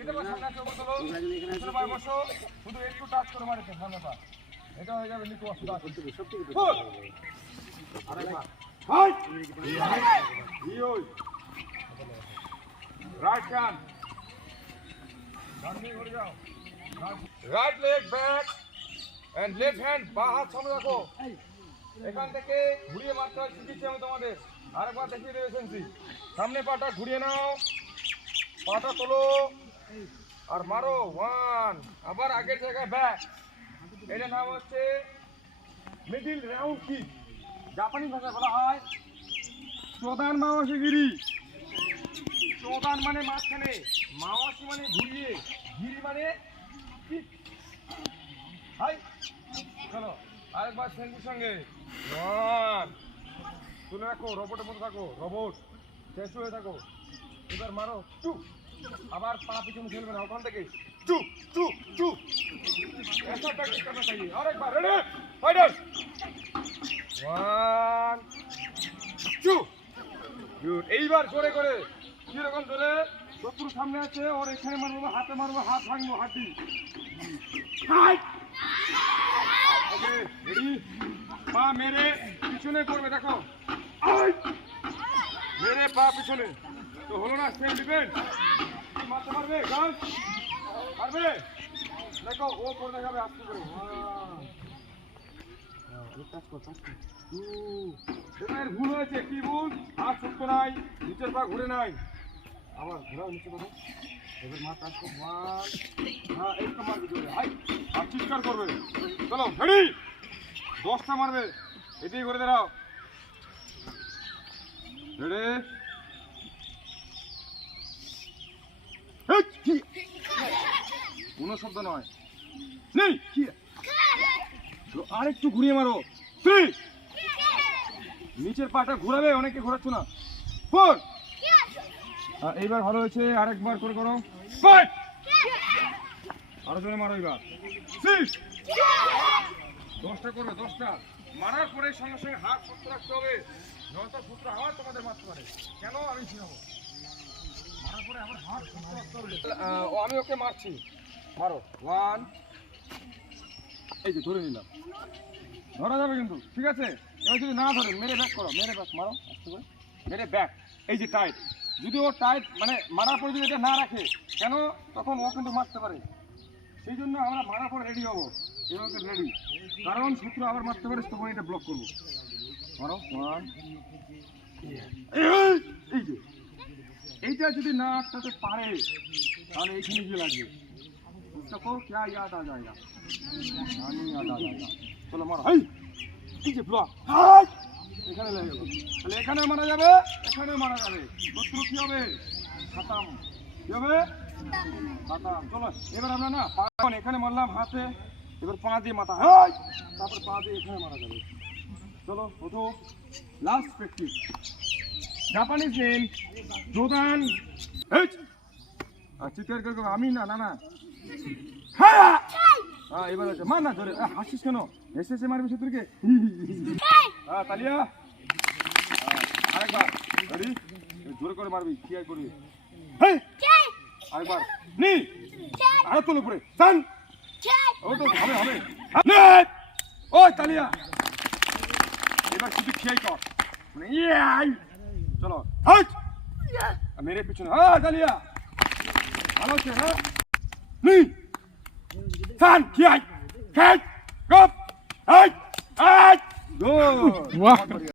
এটা বা সামনে আসো বলো পিছনে পায়ে বসো শুধু একটু টাচ করে মারতে সামনে পা এটা হয়ে যাবে নিকো আসো সবথেকে আরেকবার হাই ইওই রাইট হ্যান্ড ডানে ঘুরে যাও right leg back end left hand বা হাত সামনে রাখো এখান থেকে ঘুরিয়ে মারতে হয় শিখিয়েছি আমি তোমাদের আরেকবার দেখিয়ে দেবে সেন্সি সামনে পাটা ঘুরিয়ে নাও পাটা তোলো আর মারো ওয়ান আবার আগের জায়গায় ব্যাক এটা নাম হচ্ছে মিডল রাউন্ড কিক জাপানি ভাষায় বলা হয় প্রধান মাওয়াশিগিরি প্রধান মানে মাঝখানে মাওয়াশি মানে ঘুরিয়ে গিরি মানে কিক হাই চলো আরেকবার সেন্সির সঙ্গে ওয়ান তুলে রাখো রোবটের মতো থাকো রোবট শেষ হয়ে থাকো এবার মারো টু আবার পা পিছনে ফেলবে না ওখান থেকে টু টু টু ऐसा प्रैक्टिस करना चाहिए और एक बार रेडी फाइटर 1 2 গুড এইবার জোরে করে কি রকম ধরে শত্রু সামনে আছে ওর এখানে মারবো হাতে মারবো হাত ভাঙবো হাঁটি ফাইট ওকে রেডি পা মেরে পিছনে করবে দেখো মেরে পা পিছনে তো হলো না সেম ডিফেন্স মারতে পারবে গার্ল পারবে দেখো ও করে দেখাবে আস্তে করে এবার ভুল হয়েছে কি ভুল হাত ছুটতো নাই নিচের পা ঘুরে নাই আবার ঘোরাও নিচে করো এবার মা কাজ করো হ্যাঁ এইটা মারবে জোরে হাই আর চিৎকার করবে চলো রেডি 10টা মারবে এদিকে করে দাঁড়াও রেডি কোনো শব্দ নয় নেই আরেকটু ঘুরিয়ে মারো 3 নিচের পাটা ঘোরাবে অনেকে ঘোরাচ্ছ না 4 এইবার ভালো হয়েছে আরেকবার করে করো 5 আরো জোরে মারো এবার 6 10টা করবে 10টা মারার পরে সঙ্গে সঙ্গে হাত শক্ত রাখতে হবে নয়তো সূত্র আবার তোমাদের মারতে পারে কেন আমি শিখাবো মারার পরে আমার হাত শক্ত রাখতে হবে আমি ওকে মারছি মারো 1 এই যে ধরে নিলাম ধরা যাবে কিন্তু ঠিক আছে এবার যদি না ধরে মেরে ব্যাক করো মেরে ব্যাক মারো আস্তে করে মেরে ব্যাক এই যে টাইট যদি ও টাইট মানে মারার পরে যদি এটা না রাখে কেন তখন ও কিন্তু মারতে পারে সেই জন্য আমরা মারার পর রেডি হবো এভাবে রেডি কারণ শত্রু আবার মারতে পারে তখন এটা ব্লক করবো মারো 1 এই যে এইটা যদি না আটকাতে পারে তাহলে এইখানে গিয়ে লাগবে उसको क्या याद आ जाएगा नानी याद आ जाएगा चलो मारो हाय এই যে ব্লক হাই এখানে লেগে গেল তাহলে এখানে মারা যাবে এখানে মারা যাবে শত্রু কি হবে খতম কি হবে খতম চলো এবার আমরা না পান এখানে মারলাম হাতে এবার পা দিয়ে মাথা হাই তারপর পা দিয়ে এখানে মারা যাবে চলো ওঠো লাস্ট প্র্যাকটিস জাপানিজ নেম জোদান এই চিৎকার করে আমি না না না হ্যাঁ এবার আছে মার না ধরে হাসিস কেন এসে এসে মারবি শত্রুকে হ্যাঁ তালিয়া আরেকবার রেডি জোরে করে মারবি কি আর করবি হেই আরেকবার নি আরে তোল উপরে টান ও তো হবে হবে ওই তালিয়া এবার শুধু খেয়াই কর মানে ইয়াই চলো হাট মেরে পিছনে হ্যাঁ তালিয়া ভালো আছে হ্যাঁ নি টান খেয়াই খেয়াই গপ এই এই গো